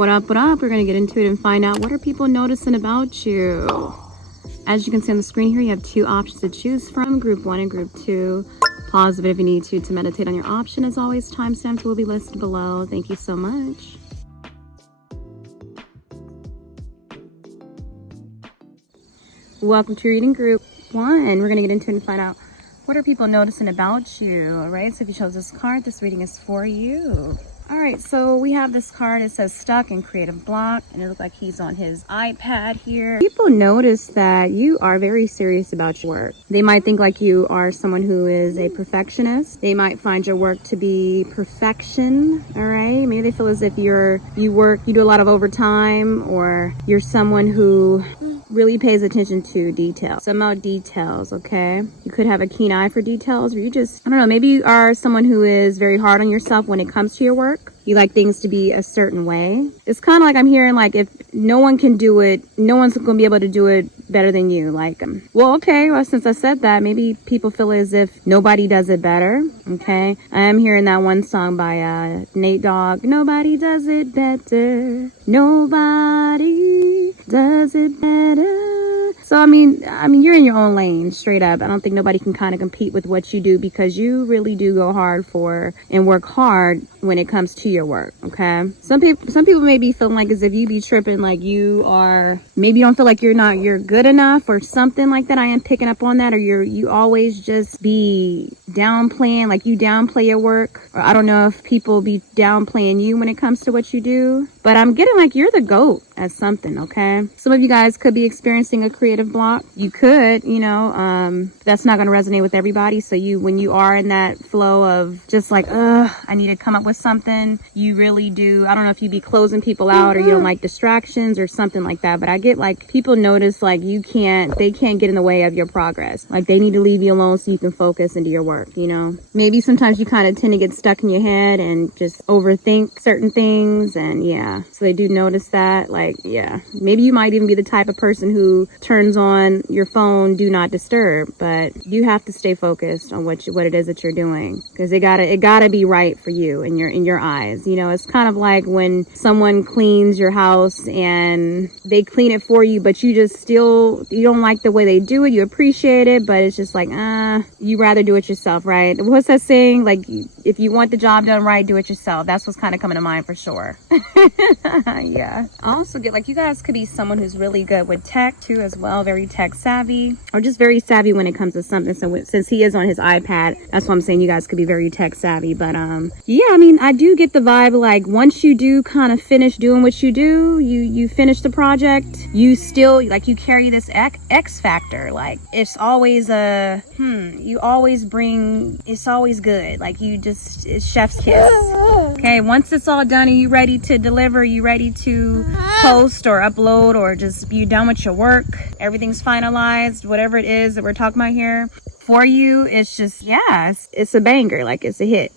What up, what up? We're gonna get into it and find out what are people noticing about you. As you can see on the screen here, you have two options to choose from, group 1 and group 2. Pause it if you need to meditate on your option. As always, timestamps will be listed below. Thank you so much. Welcome to reading group 1. We're gonna get into it and find out what are people noticing about you. All right, so if you chose this card, this reading is for you. All right, so we have this card. It says stuck in creative block, and it looks like he's on his iPad here. People notice that you are very serious about your work. They might think like you are someone who is a perfectionist. They might find your work to be perfection. All right, maybe they feel as if you do a lot of overtime, or you're someone who really pays attention to details. Somehow details, okay? You could have a keen eye for details, or you just, I don't know, maybe you are someone who is very hard on yourself when it comes to your work. You like things to be a certain way. It's kind of like I'm hearing like if no one can do it, no one's going to be able to do it better than you. Like, well, okay, well, since I said that, maybe people feel as if nobody does it better, okay? I am hearing that one song by Nate Dogg, nobody does it better, nobody does it better. So, I mean, you're in your own lane, straight up. I don't think nobody can kind of compete with what you do, because you really do go hard for and work hard when it comes to your work, okay? Some people may be feeling like as if you be tripping, like you are, maybe you don't feel like you're good enough or something like that. I am picking up on that. Or you always just be downplaying, like you downplay your work. Or I don't know if people be downplaying you when it comes to what you do, but I'm getting like you're the GOAT at something, okay? Some of you guys could be experiencing a creative block. You could, that's not going to resonate with everybody. So when you are in that flow of just like, I need to come up with something, you really do. I don't know if you be closing people out, or you don't like distractions or something like that, but I get like people notice like they can't get in the way of your progress. Like they need to leave you alone so you can focus into your work, Maybe sometimes you kind of tend to get stuck in your head and just overthink certain things, and yeah, so they do notice that. Like, yeah, maybe you might even be the type of person who turns on your phone do not disturb, but you have to stay focused on what it is that you're doing, because it gotta be right for you in your eyes. It's kind of like when someone cleans your house and they clean it for you, but you don't like the way they do it. You appreciate it, but it's just like, you rather do it yourself, right? What's that saying? Like, if you want the job done right, do it yourself. That's what's kind of coming to mind for sure. Yeah. I also get like you guys could be someone who's really good with tech too as well, very tech savvy, or just very savvy when it comes to something. So since he is on his iPad, that's why I'm saying you guys could be very tech savvy. But yeah, I do get the vibe like once you do kind of finish doing what you do, you finish the project, you still like you carry this X factor. Like it's always you always bring, it's always good. Like it's chef's kiss. Okay, once it's all done and you ready to deliver, you ready to post or upload, or just you done with your work, everything's finalized, whatever it is that we're talking about here for you, it's just, yeah, it's a banger, like it's a hit.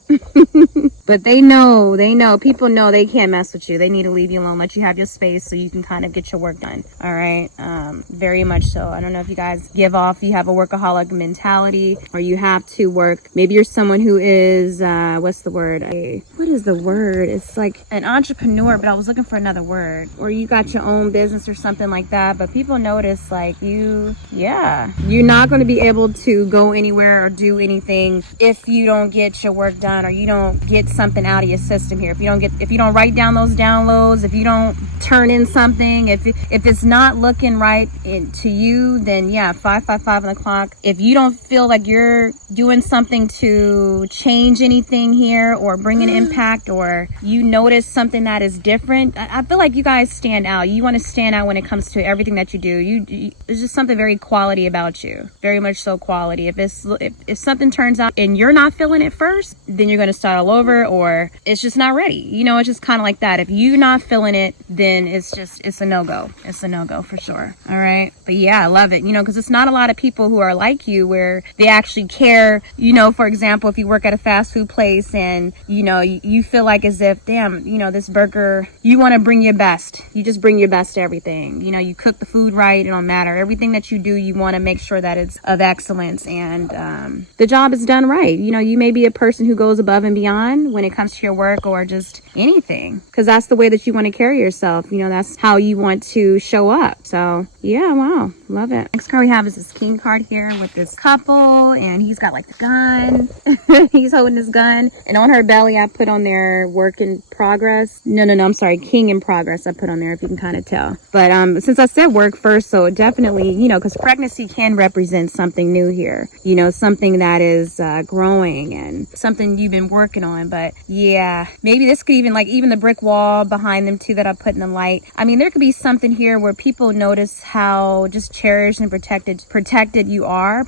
But they know, people know they can't mess with you. They need to leave you alone, let you have your space so you can kind of get your work done. All right, very much so. I don't know if you guys you have a workaholic mentality, or you have to work. Maybe you're someone who is, what's the word? What is the word? It's like an entrepreneur, but I was looking for another word. Or you got your own business or something like that, but people notice like you're not going to be able to go anywhere or do anything if you don't get your work done, or you don't get something out of your system here. If you don't write down those downloads, if you don't turn in something, if it's not looking right to you, then yeah, 555 on the clock. If you don't feel like you're doing something to change anything here or bring an impact, or you notice something that is different, I feel like you guys stand out. You want to stand out when it comes to everything that you do. There's just something very quality about you, very much so quality. If something turns out and you're not feeling it first, then you're going to start all over, or it's just not ready. It's just kind of like that. If you're not feeling it, then it's a no-go. It's a no-go for sure. All right. But yeah, I love it, because it's not a lot of people who are like you, where they actually care. For example, if you work at a fast food place and, you feel like as if, damn, this burger, you want to bring your best. You just bring your best to everything. You cook the food right. It don't matter. Everything that you do, you want to make sure that it's of excellence and the job is done right. You may be a person who goes above and beyond when it comes to your work or just anything, because that's the way that you want to carry yourself. You know, that's how you want to show up. So yeah, wow, love it. Next card we have is this king card here with this couple, and he's got like the gun. He's holding his gun, and on her belly I put on there work in progress. No, I'm sorry, king in progress I put on there, if you can kind of tell. But since I said work first, so definitely, you know, because pregnancy can represent something new here, you know, something that is growing and something you've been working on. But yeah, maybe this could even, like, even the brick wall behind them too that I put in the light. I mean, there could be something here where people notice how just cherished and protective you are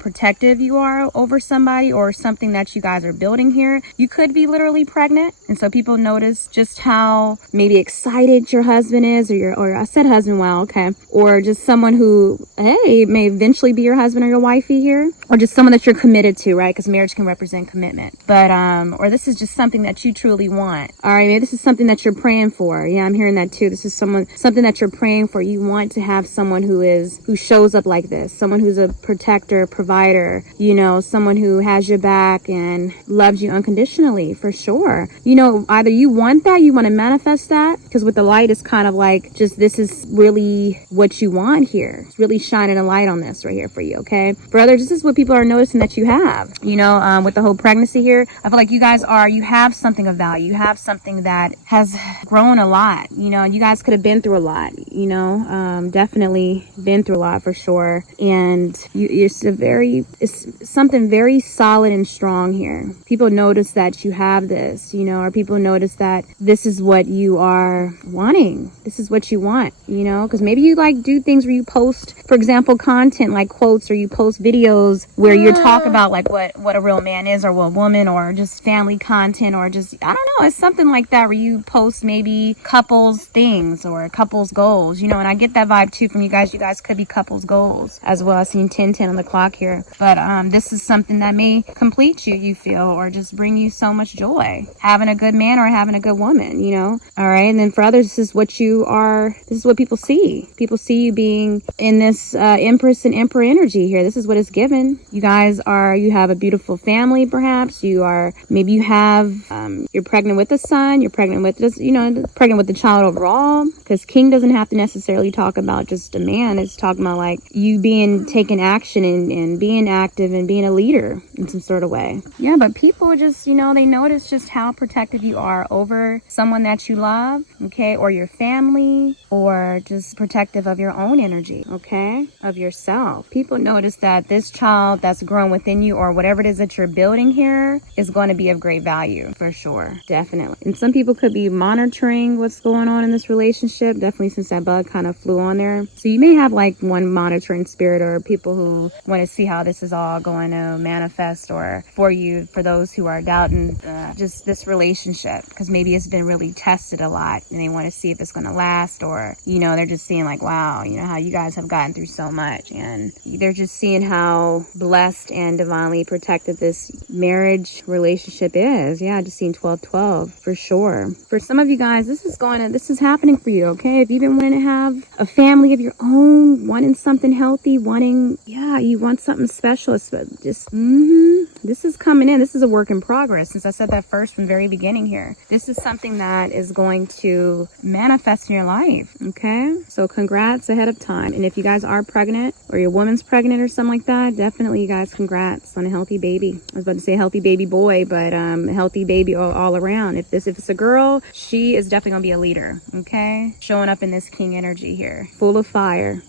over somebody or something that you guys are building here. You could be literally pregnant, and so people notice just how maybe excited your husband is, or I said husband, wow, okay, or just someone who, hey, may eventually be your husband or your wifey here, or just someone that you're committed to, right? Because marriage can represent commitment. But or this is just something that you truly want. All right, maybe this is something that you're praying for. Yeah, I'm hearing that too. This is something that you're praying for. You want to have someone who shows up like this, someone who's a protector, provider, you know, someone who has your back and loves you unconditionally, for sure. You know, either you want that, you want to manifest that, because with the light, it's kind of like, just, this is really what you want here. It's really shining a light on this right here for you, okay? For others, this is what people are noticing that you have, you know, with the whole pregnancy here. I feel like you have something of value. You have something that has grown a lot. You know, you guys could have been through a lot, you know, definitely been through a lot for sure. And it's something very solid and strong here. People notice that you have this, you know, or people notice that this is what you are wanting. This is what you want, you know, because maybe you like do things where you post, for example, content like quotes, or you post videos where you talk about like what a real man is, or what a woman, or just family content, or just, I don't know, it's something like that where you post maybe couples things or couples goals, you know, and I get that vibe too from you guys. You guys could be couples goals as well. I seen 10:10 on the clock here, but this is something that may complete you feel, or just bring you so much joy, having a good man or having a good woman, you know. All right, and then for others, this is what you are. This is what people see. People see you being in this Empress and Emperor energy here. This is what is given. You guys you have a beautiful family, perhaps. You're pregnant with a son. You're pregnant with this, you know, pregnant with the child overall. Because king doesn't have to necessarily talk about just a man. It's talking about like you taking action and being active and being a leader in some sort of way. Yeah, but people just, you know, they notice just how protective you are over someone that you love, okay, or your family, or just protective of your own energy, okay, of yourself. People notice that this child that's grown within you, or whatever it is that you're building here, is going to be of great value, for sure, definitely. And some people could be monitoring what's going on in this relationship, definitely, since that bug kind of flew on there. So you may have like one monitoring spirit, or people who want to see how this is all going to manifest, or for those who are doubting just this relationship, because maybe it's been really tested a lot and they want to see if it's going to last, or, you know, they're just seeing like, wow, you know, how you guys have gotten through so much, and they're just seeing how blessed and divinely protected this marriage relationship is. Yeah, just seeing 12-12 for sure. For some of you guys, this is happening for you, okay? If you've been wanting to have a family of your own, wanting something healthy, you want something special, it's just this is coming in. This is a work in progress, since I said that first from the very beginning here. This is something that is going to manifest in your life, okay? So congrats ahead of time. And if you guys are pregnant, or your woman's pregnant or something like that, definitely, you guys, congrats on a healthy baby. I was about to say a healthy baby boy, but a healthy baby all around. If it's a girl, she is definitely gonna be a leader, okay? Showing up in this king energy here, full of fire.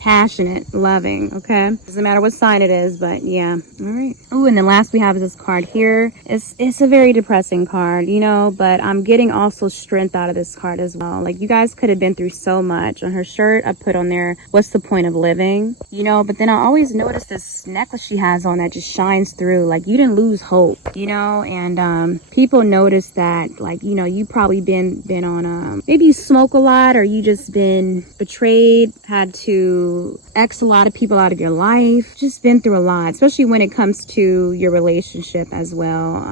Passionate, loving, okay? Doesn't matter what sign it is, but yeah. All right. Oh, and then last we have is this card here. It's a very depressing card, you know, but I'm getting also strength out of this card as well. Like, you guys could have been through so much. On her shirt, I put on there, what's the point of living? You know, but then I always notice this necklace she has on that just shines through. Like, you didn't lose hope, you know, and people notice that, like, you know, you probably been on maybe you smoke a lot, or you just been betrayed, had to to X a lot of people out of your life. Just been through a lot, especially when it comes to your relationship as well.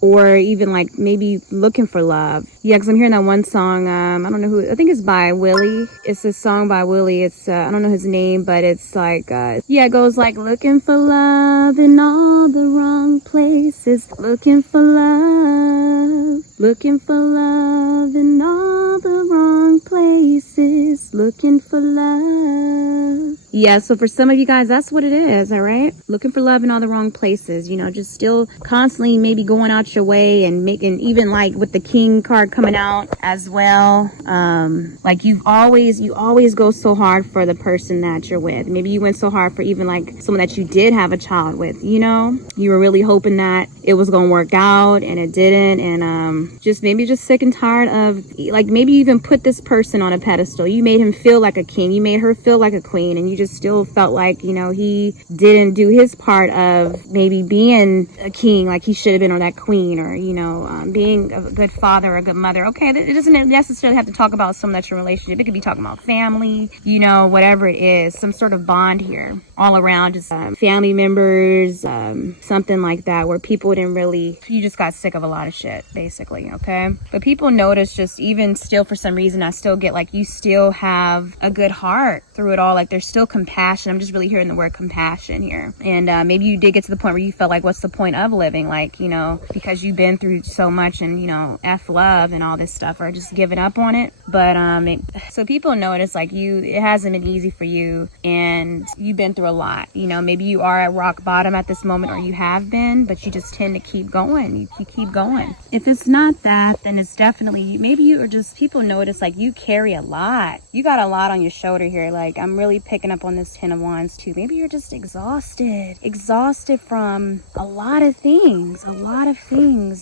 Or even like maybe looking for love. Yeah, because I'm hearing that one song. I don't know who, I think it's by Willie. It's a song by Willie. It's, I don't know his name, but it's like, yeah, it goes like, looking for love in all the wrong places. Looking for love. Looking for love in all the wrong places. Looking for love. Yeah, so for some of you guys, that's what it is, all right? Looking for love in all the wrong places, you know, just still constantly maybe going out your way and making, even like with the King card coming out as well. Like you always go so hard for the person that you're with. Maybe you went so hard for even like someone that you did have a child with, you know? You were really hoping that it was going to work out and it didn't. And just maybe just sick and tired of, like, maybe you even put this person on a pedestal. You made him feel like a king. You made her feel like a queen, and you just still felt like, you know, he didn't do his part of maybe being a king like he should have been, or that queen, or, you know, being a good father or a good mother. Okay, it doesn't necessarily have to talk about someone that's your relationship. It could be talking about family, you know, whatever it is, some sort of bond here all around, just family members, something like that, where people didn't really, you just got sick of a lot of shit, basically. Okay, but people notice, just even still, for some reason, I still get like you still have a good heart through it all. Like there's still compassion. I'm just really hearing the word compassion here. And maybe you did get to the point where you felt like, what's the point of living? Like, you know, because you've been through so much, and, you know, F love and all this stuff, or just giving up on it. But so people notice like it hasn't been easy for you, and you've been through a lot. You know, maybe you are at rock bottom at this moment, or you have been, but you just tend to keep going. You keep going. If it's not that, then it's definitely, maybe you are just, people notice like you carry a lot. You got a lot on your shoulder here. Like I'm really picking up on this 10 of Wands too. Maybe you're just exhausted from a lot of things,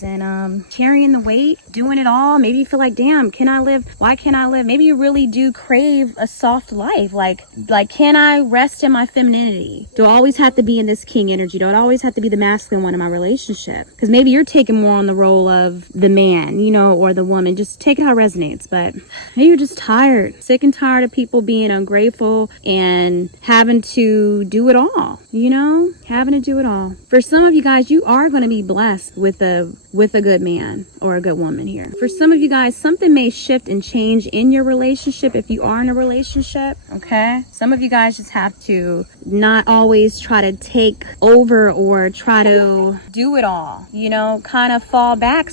and carrying the weight, doing it all. Maybe you feel like, damn, can I live? Why can't I live? Maybe you really do crave a soft life. Like, can I rest in my femininity? Do I always have to be in this king energy? Do I always have to be the masculine one in my relationship? Because maybe you're taking more on the role of the man, you know, or the woman. Just take it how it resonates. But maybe you're just tired, sick and tired of people being ungrateful and having to do it all, you know, having to do it all. For some of you guys, you are going to be blessed with a good man or a good woman here. For some of you guys, something may shift and change in your relationship if you are in a relationship, okay? Some of you guys just have to not always try to take over or try to do it all, you know, kind of fall back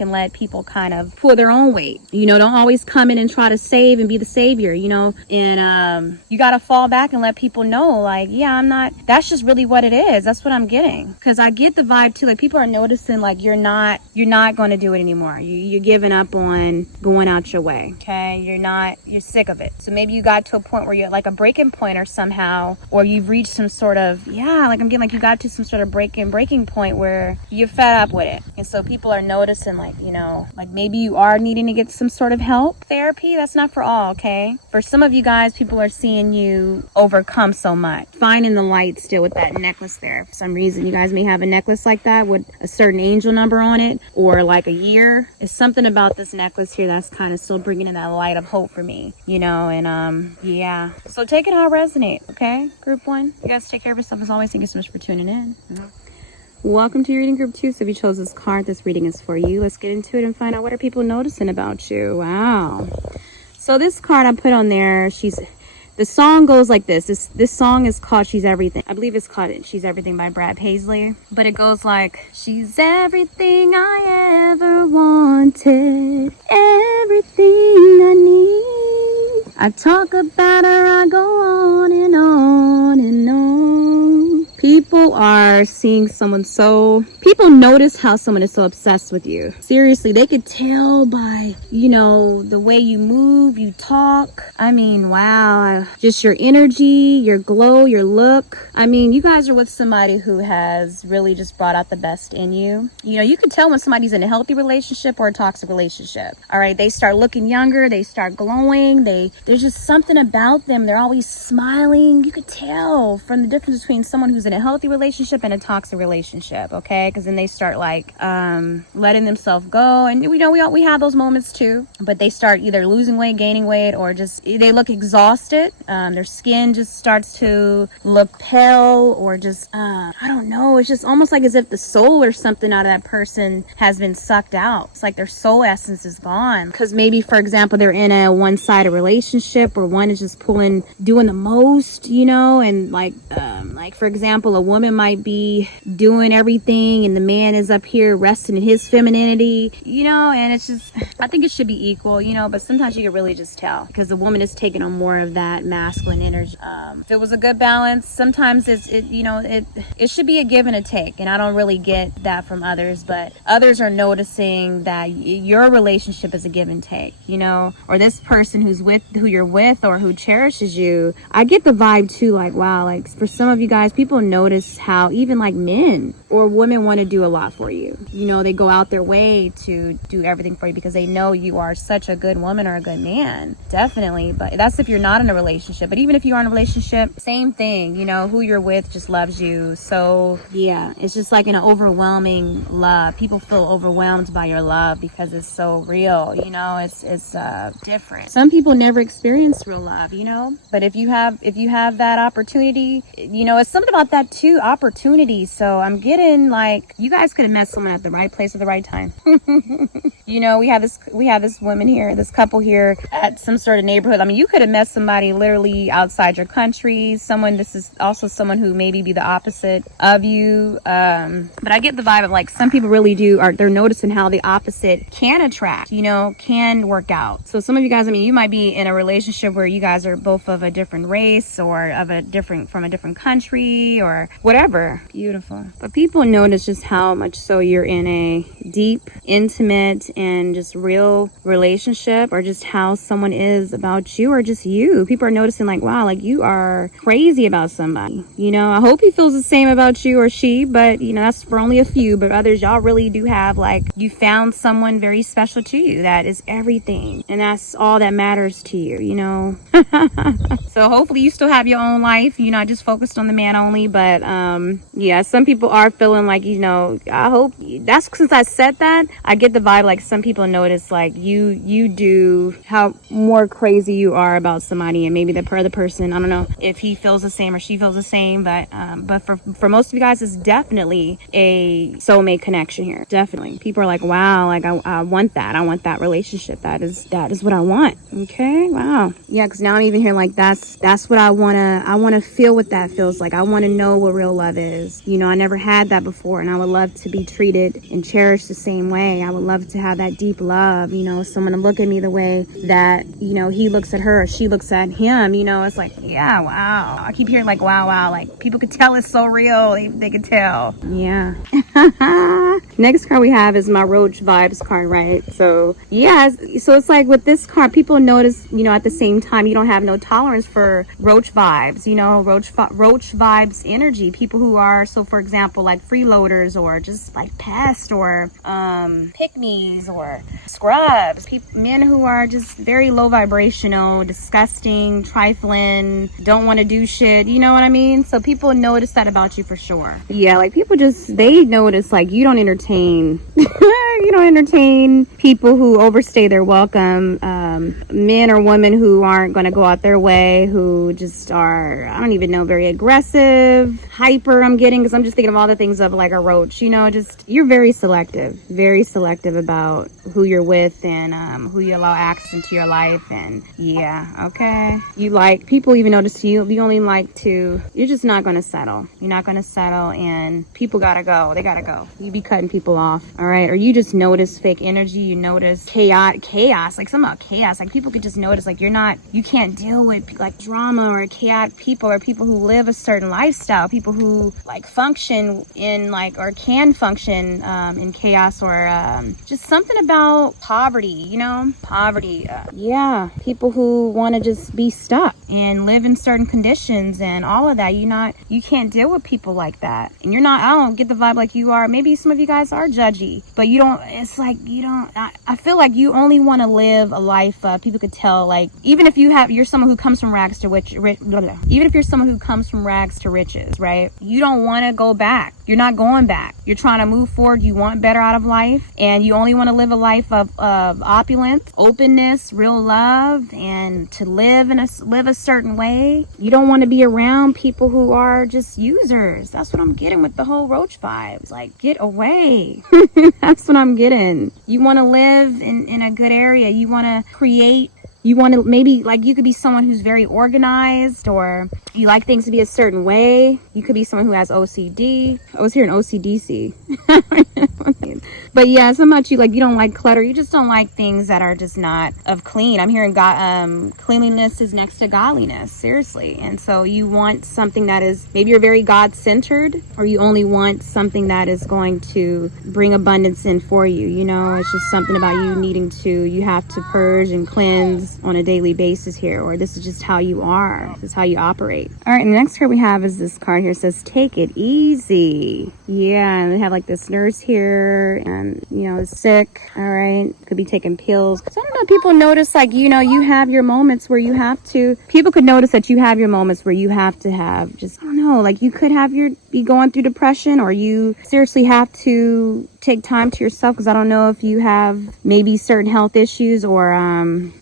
and let people kind of pull their own weight. You know, don't always come in and try to save and be the savior, you know, and you got to fall back and let people know, like, yeah, I'm not, that's just really what it is. That's what I'm getting. Because I get the vibe too, like people are noticing like you're not going to do it anymore. You're giving up on going out your way, okay? You're sick of it. So maybe you got to a point where you're like a breaking point or somehow, or you've reached some sort of, yeah, like I'm getting like you got to some sort of breaking point where you're fed up with it. And so people are noticing, like, you know, like maybe you are needing to get some sort of help. Therapy, that's not for all, okay? For some of you guys, people are seeing you overcome so much. Finding the light still with that necklace there. For some reason, you guys may have a necklace like that with a certain angel number on it, or like a year. It's something about this necklace here that's kind of still bringing in that light of hope for me, you know, and yeah. So take it how it resonates, okay? Group 1, you guys take care of yourself as always. Thank you so much for tuning in. Welcome to your reading group 2. So if you chose this card, this reading is for you. Let's get into it and find out what are people noticing about you. Wow. So this card I put on there, the song goes like this. This song is called She's Everything. I believe it's called She's Everything by Brad Paisley. But it goes like, she's everything I ever wanted, everything I need. I talk about her, I go on and on and on. People are seeing someone people notice how someone is so obsessed with you. Seriously, they could tell by, you know, the way you move, you talk. I mean, wow. Just your energy, your glow, your look. I mean, you guys are with somebody who has really just brought out the best in you. You know, you can tell when somebody's in a healthy relationship or a toxic relationship. All right, they start looking younger, they start glowing, there's just something about them. They're always smiling. You could tell from the difference between someone who's in a healthy relationship and a toxic relationship, okay? Because reason they start like letting themselves go. And we have those moments too, but they start either losing weight, gaining weight, or just they look exhausted. Their skin just starts to look pale, or just I don't know, it's just almost like as if the soul or something out of that person has been sucked out. It's like their soul essence is gone, because maybe, for example, they're in a one-sided relationship where one is just doing the most, and like for example, a woman might be doing everything and the man is up here resting in his femininity, and it's just, I think it should be equal, but sometimes you can really just tell because the woman is taking on more of that masculine energy. If it was a good balance, sometimes it should be a give and a take, and I don't really get that from others, but others are noticing that your relationship is a give and take, or this person who you're with or who cherishes you. I get the vibe too, like, wow, like for some of you guys, people notice how even like men or women want to do a lot for you. They go out their way to do everything for you because they know you are such a good woman or a good man. Definitely. But that's if you're not in a relationship. But even if you are in a relationship, same thing, who you're with just loves you. So yeah, it's just like an overwhelming love. People feel overwhelmed by your love because it's so real, it's different. Some people never experience real love, but if you have that opportunity, it's something about that too, opportunity. So I'm getting like, you guys could have met someone at the right place at the right time. We have this woman here, this couple here at some sort of neighborhood. I mean, you could have met somebody literally outside your country. This is also someone who maybe be the opposite of you. But I get the vibe of like, some people really they're noticing how the opposite can attract, can work out. So some of you guys, I mean, you might be in a relationship where you guys are both of a different race or from a different country or whatever. Beautiful. But people notice just how much so you're in a deep, intimate, and just real relationship, or just how someone is about you, or just you. People are noticing like, wow, like you are crazy about somebody. I hope he feels the same about you or she, but that's for only a few. But others, y'all really do have like, you found someone very special to you that is everything, and that's all that matters to you. So hopefully you still have your own life. You're not just focused on the man only. But yeah, some people are feeling like, I hope that's, since I said that, I get the vibe like some people notice like you do how more crazy you are about somebody, and maybe the other person, I don't know if he feels the same or she feels the same, but for most of you guys, it's definitely a soulmate connection here. Definitely. People are like, wow, like I want that. I want that relationship. That is what I want. Okay. Wow. Yeah. Cause now I'm even here like, that's what I want to feel what that feels like. I want to know what real love is. I never had that before, and I would love to be treated and cherished the same way. I would love to have that deep love, someone to look at me the way that, he looks at her or she looks at him. It's like, yeah, wow. I keep hearing like, wow. Like people could tell it's so real. They could tell. Yeah. Next card we have is my Roach Vibes card, right? So yeah, so it's like with this card, people notice, at the same time, you don't have no tolerance for Roach vibes, Roach vibes energy. People who are, so for example, like freeloaders, or just like pests, or pick-me's, or scrubs. Men who are just very low vibrational, disgusting, trifling, don't want to do shit. You know what I mean? So people notice that about you for sure. Yeah, like people they notice like you don't entertain people who overstay their welcome, men or women who aren't going to go out their way, who just are, I don't even know, very aggressive, hyper, I'm getting, because I'm just thinking of all the things of like a roach, just, you're very selective about who you're with, and who you allow access into your life. And yeah, okay, you like, people even notice you only like to, you're just not going to settle. You're not going to settle, and people gotta go. They gotta go. You be cutting people off, all right? Or you just notice fake energy. You notice chaos, like some chaos. Like people could just notice like you can't deal with like drama or chaotic people, or people who live a certain lifestyle, people who like function in like, or can function in chaos, or just something about poverty, poverty. Yeah, people who want to just be stuck and live in certain conditions and all of that. You can't deal with people like that. And I don't get the vibe like you are. Maybe some of you guys are judgy, but you don't it's like I feel like you only want to live a life, people could tell, like, even if you're someone who comes from rags to even if you're someone who comes from rags to riches, right? You don't want to go back. You're not going back. You're trying to move forward. You want better out of life, and you only want to live a life of opulence, openness, real love, and to live a certain way. You don't want to be around people who are just users. That's what I'm getting with the whole roach vibes. Like, get away. That's what I'm getting. You want to live in a good area. You want to create. You want to, maybe, like, you could be someone who's very organized, or you like things to be a certain way. You could be someone who has OCD. I was hearing OCDC. But yeah, so much you don't like clutter. You just don't like things that are just not of clean. I'm hearing cleanliness is next to godliness, seriously. And so you want something that is, maybe you're very God-centered, or you only want something that is going to bring abundance in for you. It's just something about you have to purge and cleanse on a daily basis here, or this is just how you are. This is how you operate. All right, and the next card we have is this card here. It says, take it easy. Yeah, and they have like this nurse here, and is sick. All right, could be taking pills. So I don't know, people notice, like, you have your moments where you have to, people could notice that you have your moments where you have to have just, I don't know, like, you could be going through depression, or you seriously have to take time to yourself, because I don't know if you have maybe certain health issues, or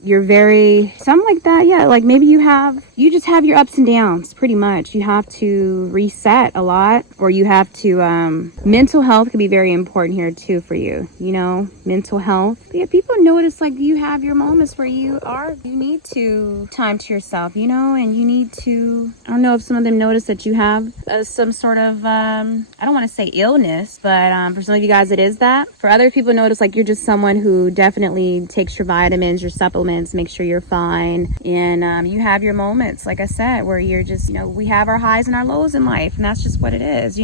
you're very, something like that. Yeah, like maybe you just have your ups and downs, pretty much. You have to reset a lot, or you have to, mental health could be very important here too for you, mental health. But yeah, people notice, like, you have your moments where you need to time to yourself, and you need to, I don't know if some of them notice that you have some sort of, I don't want to say illness, but for some of you guys it is that. For other people, notice like you're just someone who definitely takes your vitamins, your supplements, make sure you're fine, and you have your moments, like I said, where you're just, we have our highs and our lows in life, and that's just what it is.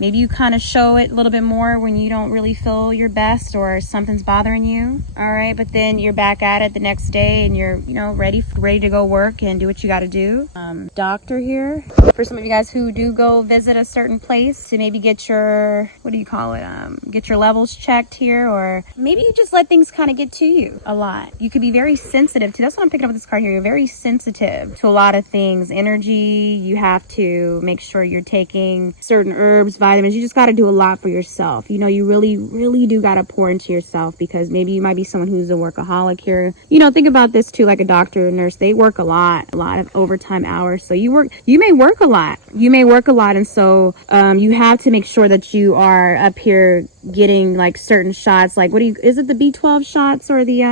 Maybe you kind of show it a little bit more when you don't really feel your best, or something's bothering you. All right, but then you're back at it the next day, and you're ready to go work and do what you got to do. Doctor here, for some of you guys who do go visit a certain place to maybe get your, what do you call it, get your levels checked here, or maybe you just let things kind of get to you a lot. You could be very sensitive to, that's what I'm picking up with this card here. You're very sensitive to a lot of things. Energy, you have to make sure you're taking certain herbs, vitamins. You just got to do a lot for yourself. You really, really do got to pour into yourself, because maybe you might be someone who's a workaholic here. Think about this too, like a doctor or nurse, they work a lot of overtime hours. So you may work a lot. And so you have to make sure that you are up here getting like certain shots, like is it the B12 shots, or the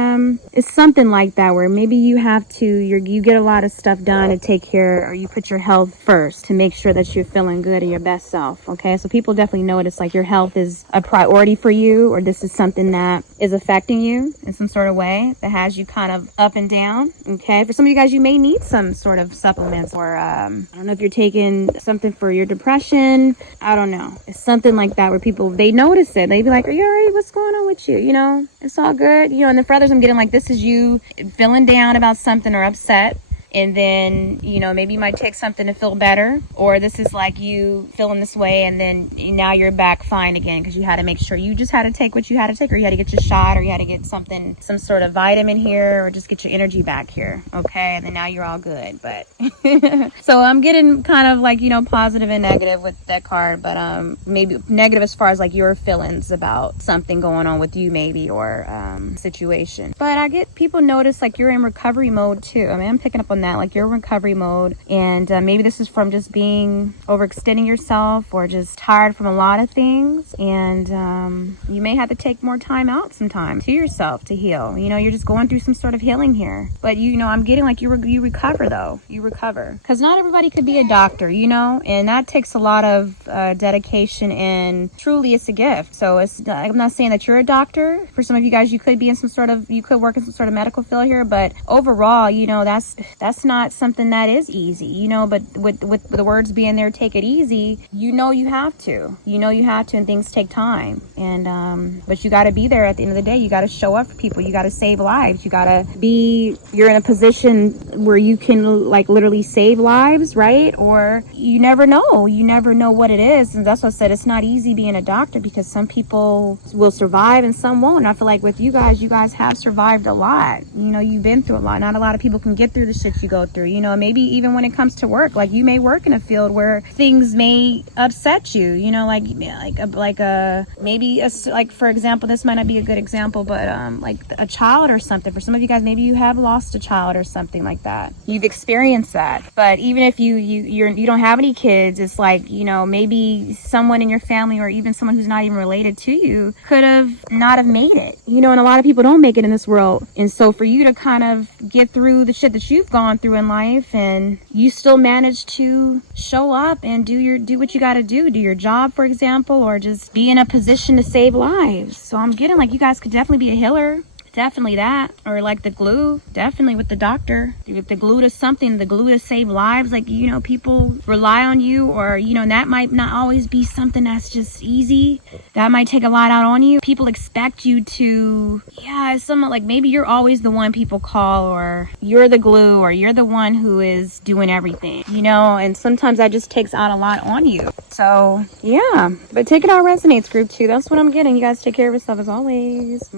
it's something like that, where maybe you have to, you get a lot of stuff done to take care, or you put your health first to make sure that you're feeling good and your best self. Okay, so people definitely notice like your health is a priority for you, or this is something that is affecting you in some sort of way that has you kind of up and down. Okay, for some of you guys, you may need some sort of supplements, or I don't know if you're taking something for your depression. I don't know, it's something like that where people, they notice it. They'd be like, are you all right? What's going on with you? It's all good. And then for others, I'm getting like, this is you feeling down about something or upset. And then, maybe you might take something to feel better, or this is like you feeling this way, and then now you're back fine again, because you had to make sure you just had to take what you had to take, or you had to get your shot, or you had to get something, some sort of vitamin here, or just get your energy back here. Okay. And then now you're all good. But so I'm getting kind of like, positive and negative with that card, but maybe negative as far as like your feelings about something going on with you, maybe, or situation. But I get people notice like you're in recovery mode too. I mean, I'm picking up on that, like you're in recovery mode, and maybe this is from just being overextending yourself, or just tired from a lot of things, and you may have to take more time out sometime to yourself to heal. You're just going through some sort of healing here, but I'm getting like you recover, though. You recover, because not everybody could be a doctor, and that takes a lot of dedication, and truly it's a gift. So I'm not saying that you're a doctor. For some of you guys, you could work in some sort of medical field here, but overall, that's that's not something that is easy, you know, but with the words being there, take it easy, you know, you have to, and things take time. And, but you got to be there at the end of the day. You got to show up for people. You got to save lives. You're in a position where you can like literally save lives, right? Or you never know what it is. And that's what I said, it's not easy being a doctor, because some people will survive and some won't. And I feel like with you guys have survived a lot. You know, you've been through a lot. Not a lot of people can get through the shit you go through. You know, maybe even when it comes to work, like you may work in a field where things may upset you, you know, like for example, this might not be a good example, but like a child or something. For some of you guys, maybe you have lost a child or something like that. You've experienced that. But even if you don't have any kids, it's like, you know, maybe someone in your family or even someone who's not even related to you could have not have made it, you know. And a lot of people don't make it in this world. And so for you to kind of get through the shit that you've gone through in life, and you still manage to show up and do what you got to do your job, for example, or just be in a position to save lives. So I'm getting like you guys could definitely be a healer. Definitely that. Or like the glue, definitely with the doctor, with the glue to something, the glue to save lives. Like, you know, people rely on you, or, you know, and that might not always be something that's just easy. That might take a lot out on you. People expect you to, someone like maybe you're always the one people call, or you're the glue, or you're the one who is doing everything, you know, and sometimes that just takes out a lot on you. So yeah, but take it how it resonates, group 2. That's what I'm getting. You guys take care of yourself as always.